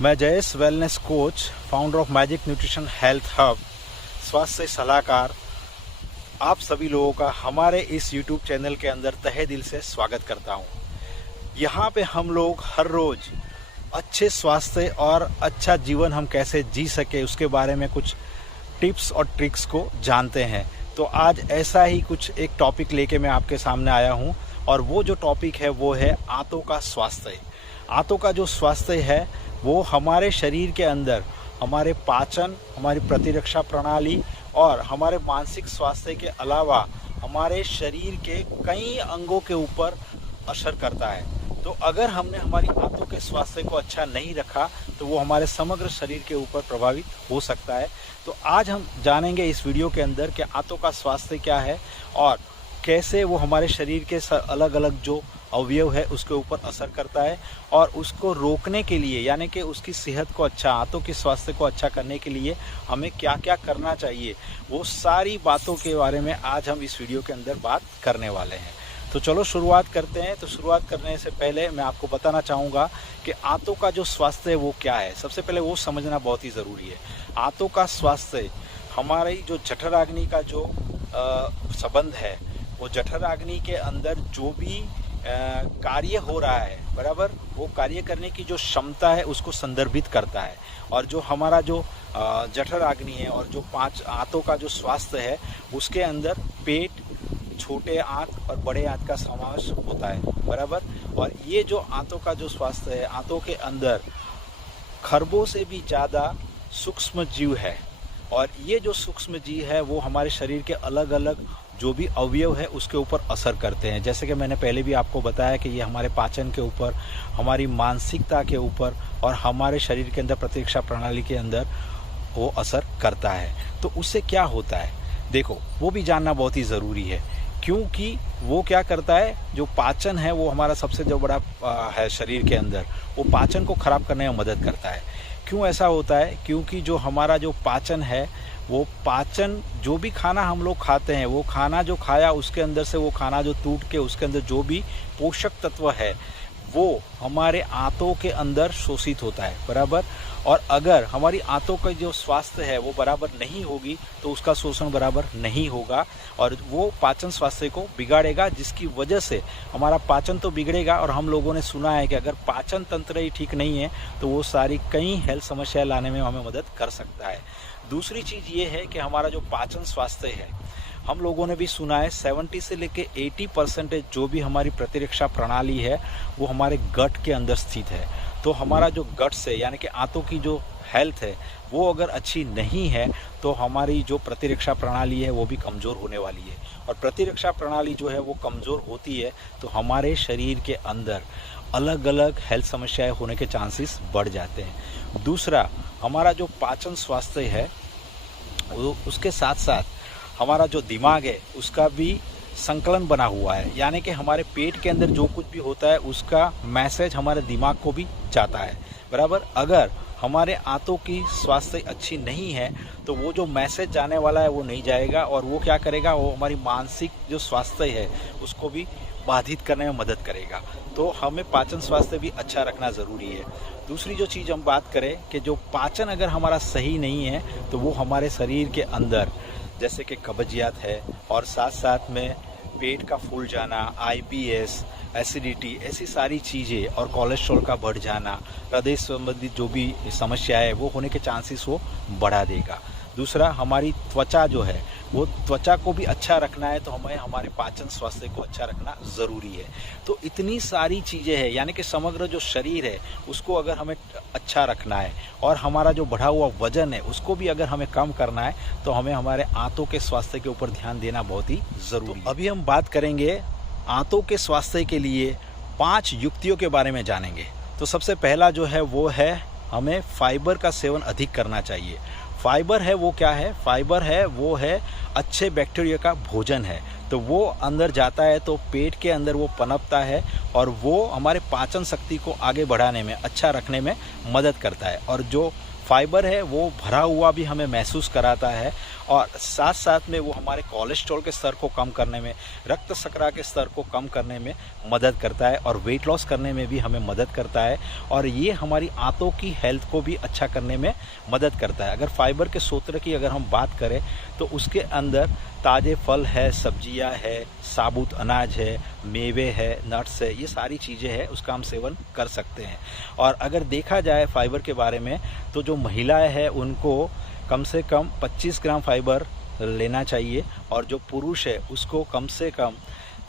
मैं Jayesh wellness coach, founder of magic nutrition health hub, स्वास्थ्य सलाहकार, आप सभी लोगों का हमारे इस YouTube चैनल के अंदर तहे दिल से स्वागत करता हूं। यहाँ पे हम लोग हर रोज़ अच्छे स्वास्थ्य और अच्छा जीवन हम कैसे जी सके उसके बारे में कुछ टिप्स और ट्रिक्स को जानते हैं। तो आज ऐसा ही कुछ एक टॉपिक लेके मैं आपके सामने आया हूँ और वो जो टॉपिक है वो है आंतों का स्वास्थ्य। आंतों का जो स्वास्थ्य है वो हमारे शरीर के अंदर हमारे पाचन, हमारी प्रतिरक्षा प्रणाली और हमारे मानसिक स्वास्थ्य के अलावा हमारे शरीर के कई अंगों के ऊपर असर करता है। तो अगर हमने हमारी आंतों के स्वास्थ्य को अच्छा नहीं रखा तो वो हमारे समग्र शरीर के ऊपर प्रभावित हो सकता है। तो आज हम जानेंगे इस वीडियो के अंदर कि आंतों का स्वास्थ्य क्या है और कैसे वो हमारे शरीर के अलग अलग जो अवयव है उसके ऊपर असर करता है और उसको रोकने के लिए यानी कि उसकी सेहत को अच्छा, आंतों के स्वास्थ्य को अच्छा करने के लिए हमें क्या क्या करना चाहिए, वो सारी बातों के बारे में आज हम इस वीडियो के अंदर बात करने वाले हैं। तो चलो शुरुआत करते हैं। तो शुरुआत करने से पहले मैं आपको बताना चाहूँगा कि आंतों का जो स्वास्थ्य है वो क्या है। सबसे पहले वो समझना बहुत ही ज़रूरी है। आंतों का स्वास्थ्य हमारी जो जठराग्नि का जो संबंध है, वो जठराग्नि के अंदर जो भी कार्य हो रहा है, बराबर, वो कार्य करने की जो क्षमता है उसको संदर्भित करता है। और जो हमारा जो जठराग्नि है और जो 5 आंतों का जो स्वास्थ्य है उसके अंदर पेट, छोटे आंत और बड़े आंत का समावेश होता है, बराबर। और ये जो आंतों का जो स्वास्थ्य है, आंतों के अंदर खरबों से भी ज़्यादा सूक्ष्म जीव है और ये जो सूक्ष्म जीव है वो हमारे शरीर के अलग अलग जो भी अवयव है उसके ऊपर असर करते हैं। जैसे कि मैंने पहले भी आपको बताया कि ये हमारे पाचन के ऊपर, हमारी मानसिकता के ऊपर और हमारे शरीर के अंदर प्रतिरक्षा प्रणाली के अंदर वो असर करता है। तो उससे क्या होता है, देखो, वो भी जानना बहुत ही ज़रूरी है, क्योंकि वो क्या करता है, जो पाचन है वो हमारा सबसे जो बड़ा है शरीर के अंदर, वो पाचन को ख़राब करने में मदद करता है। क्यों ऐसा होता है? क्योंकि जो हमारा जो पाचन है, वो पाचन, जो भी खाना हम लोग खाते हैं, वो खाना जो खाया उसके अंदर से वो खाना जो टूट के उसके अंदर जो भी पोषक तत्व है वो हमारे आंतों के अंदर शोषित होता है, बराबर। और अगर हमारी आंतों का जो स्वास्थ्य है वो बराबर नहीं होगी तो उसका शोषण बराबर नहीं होगा और वो पाचन स्वास्थ्य को बिगाड़ेगा, जिसकी वजह से हमारा पाचन तो बिगड़ेगा। और हम लोगों ने सुना है कि अगर पाचन तंत्र ही ठीक नहीं है तो वो सारी कई हेल्थ समस्याएं लाने में हमें मदद कर सकता है। दूसरी चीज़ ये है कि हमारा जो पाचन स्वास्थ्य है, हम लोगों ने भी सुना है 70 से लेके 80% जो भी हमारी प्रतिरक्षा प्रणाली है वो हमारे गट के अंदर स्थित है। तो हमारा जो गट से यानी कि आंतों की जो हेल्थ है वो अगर अच्छी नहीं है तो हमारी जो प्रतिरक्षा प्रणाली है वो भी कमज़ोर होने वाली है। और प्रतिरक्षा प्रणाली जो है वो कमज़ोर होती है तो हमारे शरीर के अंदर अलग अलग हेल्थ समस्याएं होने के चांसेस बढ़ जाते हैं। दूसरा, हमारा जो पाचन स्वास्थ्य है उसके साथ साथ हमारा जो दिमाग है उसका भी संकलन बना हुआ है, यानी कि हमारे पेट के अंदर जो कुछ भी होता है उसका मैसेज हमारे दिमाग को भी जाता है, बराबर। अगर हमारे आंतों की स्वास्थ्य अच्छी नहीं है तो वो जो मैसेज जाने वाला है वो नहीं जाएगा और वो क्या करेगा, वो हमारी मानसिक जो स्वास्थ्य है उसको भी बाधित करने में मदद करेगा। तो हमें पाचन स्वास्थ्य भी अच्छा रखना ज़रूरी है। दूसरी जो चीज़ हम बात करें कि जो पाचन अगर हमारा सही नहीं है तो वो हमारे शरीर के अंदर जैसे कि कब्जियत है और साथ साथ में पेट का फूल जाना, IBS, एसिडिटी, ऐसी सारी चीज़ें और कोलेस्ट्रॉल का बढ़ जाना, हृदय संबंधित जो भी समस्या है वो होने के चांसेस वो बढ़ा देगा। दूसरा, हमारी त्वचा जो है वो त्वचा को भी अच्छा रखना है तो हमें हमारे पाचन स्वास्थ्य को अच्छा रखना ज़रूरी है। तो इतनी सारी चीज़ें हैं, यानी कि समग्र जो शरीर है उसको अगर हमें अच्छा रखना है और हमारा जो बढ़ा हुआ वजन है उसको भी अगर हमें कम करना है तो हमें हमारे आंतों के स्वास्थ्य के ऊपर ध्यान देना बहुत ही ज़रूरी है। अभी हम बात करेंगे आंतों के स्वास्थ्य के लिए 5 युक्तियों के बारे में जानेंगे। तो सबसे पहला जो है वो है, हमें फाइबर का सेवन अधिक करना चाहिए। फाइबर है वो क्या है? फाइबर है वो है अच्छे बैक्टीरिया का भोजन है। तो वो अंदर जाता है तो पेट के अंदर वो पनपता है और वो हमारे पाचन शक्ति को आगे बढ़ाने में, अच्छा रखने में मदद करता है। और जो फाइबर है वो भरा हुआ भी हमें महसूस कराता है और साथ साथ में वो हमारे कोलेस्ट्रॉल के स्तर को कम करने में, रक्त शर्करा के स्तर को कम करने में मदद करता है और वेट लॉस करने में भी हमें मदद करता है। और ये हमारी आंतों की हेल्थ को भी अच्छा करने में मदद करता है। अगर फाइबर के स्रोत की अगर हम बात करें तो उसके अंदर ताज़े फल है, सब्जियां है, साबुत अनाज है, मेवे है, नट्स है, ये सारी चीज़ें हैं, उसका हम सेवन कर सकते हैं। और अगर देखा जाए फाइबर के बारे में तो जो महिलाएं हैं उनको कम से कम 25 ग्राम फाइबर लेना चाहिए और जो पुरुष है उसको कम से कम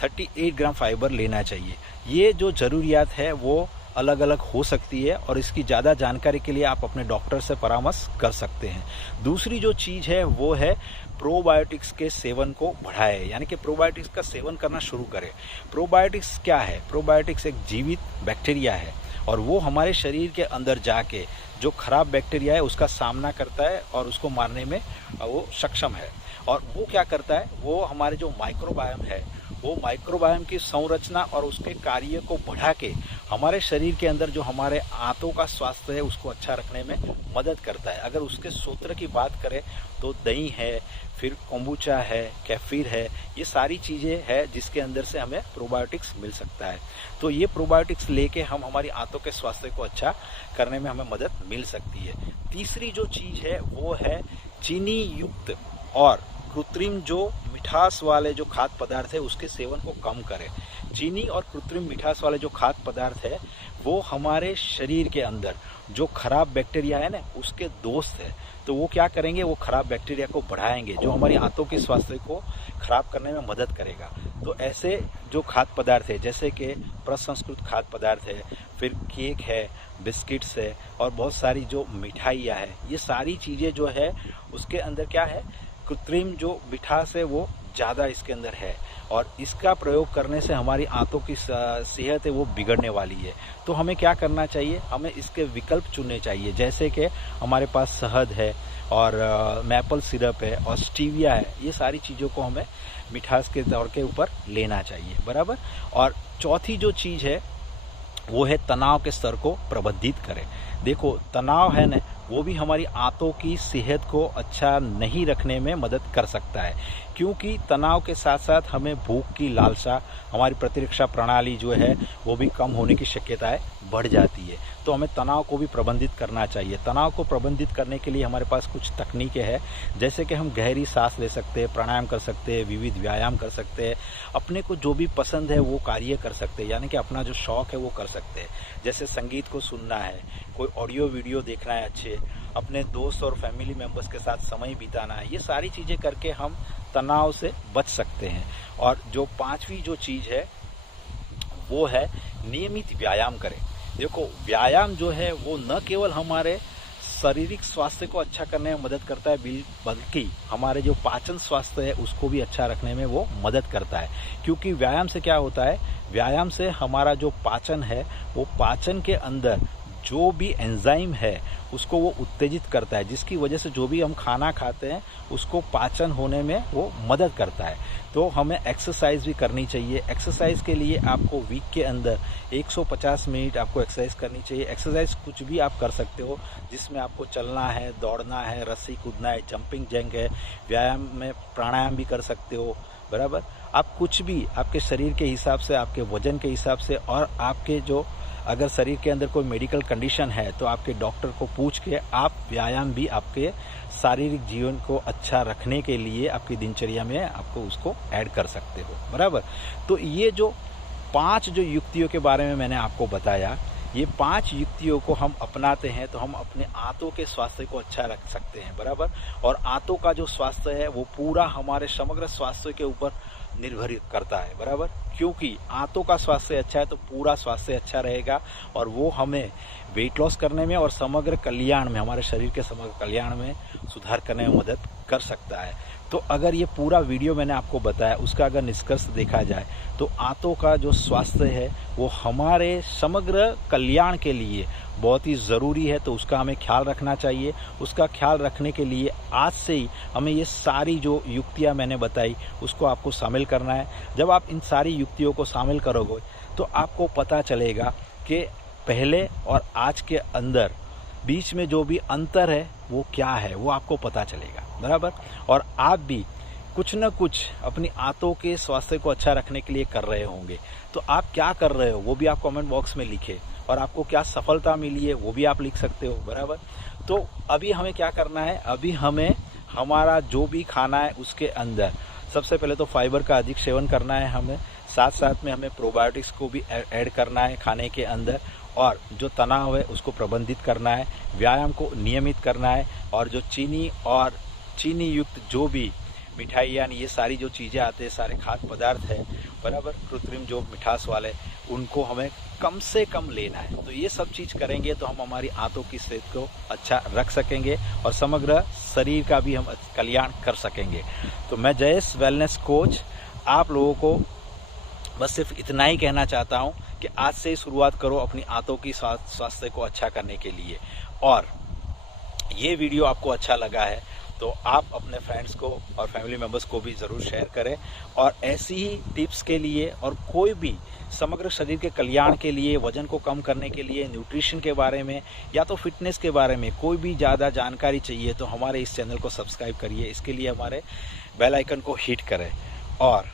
38 ग्राम फाइबर लेना चाहिए। ये जो ज़रूरियात है वो अलग अलग हो सकती है और इसकी ज़्यादा जानकारी के लिए आप अपने डॉक्टर से परामर्श कर सकते हैं। दूसरी जो चीज़ है वो है प्रोबायोटिक्स के सेवन को बढ़ाए, यानी कि प्रोबायोटिक्स का सेवन करना शुरू करें। प्रोबायोटिक्स क्या है? प्रोबायोटिक्स एक जीवित बैक्टीरिया है और वो हमारे शरीर के अंदर जाके जो खराब बैक्टीरिया है उसका सामना करता है और उसको मारने में वो सक्षम है। और वो क्या करता है, वो हमारे जो माइक्रोबायोम है वो माइक्रोबायोम की संरचना और उसके कार्य को बढ़ा के हमारे शरीर के अंदर जो हमारे आंतों का स्वास्थ्य है उसको अच्छा रखने में मदद करता है। अगर उसके सूत्र की बात करें तो दही है, फिर कोम्बुचा है, कैफीर है, ये सारी चीज़ें हैं जिसके अंदर से हमें प्रोबायोटिक्स मिल सकता है। तो ये प्रोबायोटिक्स लेके हम हमारी आंतों के स्वास्थ्य को अच्छा करने में हमें मदद मिल सकती है। तीसरी जो चीज़ है वो है चीनी युक्त और कृत्रिम जो मिठास वाले जो खाद्य पदार्थ है उसके सेवन को कम करें। चीनी और कृत्रिम मिठास वाले जो खाद्य पदार्थ है वो हमारे शरीर के अंदर जो खराब बैक्टीरिया है ना उसके दोस्त है, तो वो क्या करेंगे, वो खराब बैक्टीरिया को बढ़ाएंगे जो हमारी आंतों के स्वास्थ्य को खराब करने में मदद करेगा। तो ऐसे जो खाद्य पदार्थ है जैसे कि प्रसंस्कृत खाद्य पदार्थ है, फिर केक है, बिस्किट्स है और बहुत सारी जो मिठाइयाँ है, ये सारी चीज़ें जो है उसके अंदर क्या है, कृत्रिम जो मिठास है वो ज़्यादा इसके अंदर है और इसका प्रयोग करने से हमारी आंतों की सेहत है वो बिगड़ने वाली है। तो हमें क्या करना चाहिए, हमें इसके विकल्प चुनने चाहिए। जैसे कि हमारे पास शहद है और मैपल सिरप है और स्टीविया है, ये सारी चीज़ों को हमें मिठास के तौर के ऊपर लेना चाहिए, बराबर। और चौथी जो चीज़ है वो है तनाव के स्तर को प्रबंधित करें। देखो तनाव है ना वो भी हमारी आंतों की सेहत को अच्छा नहीं रखने में मदद कर सकता है, क्योंकि तनाव के साथ साथ हमें भूख की लालसा, हमारी प्रतिरक्षा प्रणाली जो है वो भी कम होने की शक्यताएं बढ़ जाती है। तो हमें तनाव को भी प्रबंधित करना चाहिए। तनाव को प्रबंधित करने के लिए हमारे पास कुछ तकनीकें हैं, जैसे कि हम गहरी सांस ले सकते हैं, प्राणायाम कर सकते हैं, विविध व्यायाम कर सकते हैं, अपने को जो भी पसंद है वो कार्य कर सकते हैं, यानी कि अपना जो शौक़ है वो कर सकते हैं। जैसे संगीत को सुनना है, कोई ऑडियो वीडियो देखना है अच्छे, अपने दोस्त और फैमिली मेम्बर्स के साथ समय बिताना है, ये सारी चीज़ें करके हम तनाव से बच सकते हैं। और जो पांचवी जो चीज़ है वो है नियमित व्यायाम करें। देखो व्यायाम जो है वो न केवल हमारे शारीरिक स्वास्थ्य को अच्छा करने में मदद करता है, बल्कि हमारे जो पाचन स्वास्थ्य है उसको भी अच्छा रखने में वो मदद करता है। क्योंकि व्यायाम से क्या होता है, व्यायाम से हमारा जो पाचन है वो पाचन के अंदर जो भी एंजाइम है उसको वो उत्तेजित करता है, जिसकी वजह से जो भी हम खाना खाते हैं उसको पाचन होने में वो मदद करता है। तो हमें एक्सरसाइज भी करनी चाहिए। एक्सरसाइज के लिए आपको वीक के अंदर 150 मिनट आपको एक्सरसाइज करनी चाहिए। एक्सरसाइज कुछ भी आप कर सकते हो, जिसमें आपको चलना है, दौड़ना है, रस्सी कूदना है, जंपिंग जैक है, व्यायाम में प्राणायाम भी कर सकते हो, बराबर। आप कुछ भी आपके शरीर के हिसाब से, आपके वजन के हिसाब से, और आपके जो अगर शरीर के अंदर कोई मेडिकल कंडीशन है तो आपके डॉक्टर को पूछ के आप व्यायाम भी आपके शारीरिक जीवन को अच्छा रखने के लिए आपकी दिनचर्या में आपको उसको ऐड कर सकते हो, बराबर। तो ये जो 5 जो युक्तियों के बारे में मैंने आपको बताया, ये 5 युक्तियों को हम अपनाते हैं तो हम अपने आंतों के स्वास्थ्य को अच्छा रख सकते हैं, बराबर। और आंतों का जो स्वास्थ्य है वो पूरा हमारे समग्र स्वास्थ्य के ऊपर निर्भर करता है, बराबर। क्योंकि आंतों का स्वास्थ्य अच्छा है तो पूरा स्वास्थ्य अच्छा रहेगा और वो हमें वेट लॉस करने में और समग्र कल्याण में, हमारे शरीर के समग्र कल्याण में सुधार करने में मदद कर सकता है। तो अगर ये पूरा वीडियो मैंने आपको बताया उसका अगर निष्कर्ष देखा जाए तो आंतों का जो स्वास्थ्य है वो हमारे समग्र कल्याण के लिए बहुत ही ज़रूरी है, तो उसका हमें ख्याल रखना चाहिए। उसका ख्याल रखने के लिए आज से ही हमें ये सारी जो युक्तियाँ मैंने बताई उसको आपको शामिल करना है। जब आप इन सारी युक्तियों को शामिल करोगे तो आपको पता चलेगा कि पहले और आज के अंदर बीच में जो भी अंतर है वो क्या है वो आपको पता चलेगा, बराबर। और आप भी कुछ न कुछ अपनी आंतों के स्वास्थ्य को अच्छा रखने के लिए कर रहे होंगे। तो आप क्या कर रहे हो वो भी आप कमेंट बॉक्स में लिखें, और आपको क्या सफलता मिली है वो भी आप लिख सकते हो, बराबर। तो अभी हमें क्या करना है, अभी हमें हमारा जो भी खाना है उसके अंदर सबसे पहले तो फाइबर का अधिक सेवन करना है हमें, साथ साथ में हमें प्रोबायोटिक्स को भी ऐड करना है खाने के अंदर, और जो तनाव है उसको प्रबंधित करना है, व्यायाम को नियमित करना है, और जो चीनी युक्त जो भी मिठाई यानी ये सारी जो चीज़ें आते हैं, सारे खाद्य पदार्थ है, बराबर, कृत्रिम जो मिठास वाले, उनको हमें कम से कम लेना है। तो ये सब चीज़ करेंगे तो हम हमारी आंतों की सेहत को अच्छा रख सकेंगे और समग्र शरीर का भी हम कल्याण कर सकेंगे। तो मैं जयेश वेलनेस कोच आप लोगों को बस सिर्फ इतना ही कहना चाहता हूँ कि आज से ही शुरुआत करो अपनी आंतों की स्वास्थ्य को अच्छा करने के लिए। और ये वीडियो आपको अच्छा लगा है तो आप अपने फ्रेंड्स को और फैमिली मेम्बर्स को भी ज़रूर शेयर करें, और ऐसी ही टिप्स के लिए और कोई भी समग्र शरीर के कल्याण के लिए, वजन को कम करने के लिए, न्यूट्रिशन के बारे में या तो फिटनेस के बारे में कोई भी ज़्यादा जानकारी चाहिए तो हमारे इस चैनल को सब्सक्राइब करिए। इसके लिए हमारे बेल आइकन को हिट करें, और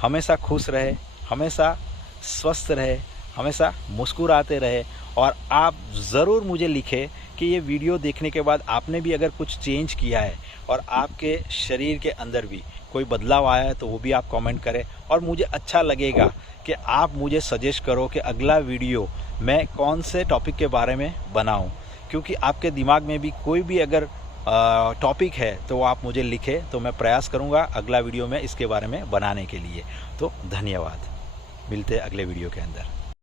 हमेशा खुश रहे, हमेशा स्वस्थ रहे, हमेशा मुस्कुराते रहे। और आप ज़रूर मुझे लिखें कि ये वीडियो देखने के बाद आपने भी अगर कुछ चेंज किया है और आपके शरीर के अंदर भी कोई बदलाव आया है तो वो भी आप कमेंट करें। और मुझे अच्छा लगेगा कि आप मुझे सजेस्ट करो कि अगला वीडियो मैं कौन से टॉपिक के बारे में बनाऊं, क्योंकि आपके दिमाग में भी कोई भी अगर टॉपिक है तो आप मुझे लिखें तो मैं प्रयास करूंगा अगला वीडियो में इसके बारे में बनाने के लिए। तो धन्यवाद, मिलते हैं अगले वीडियो के अंदर।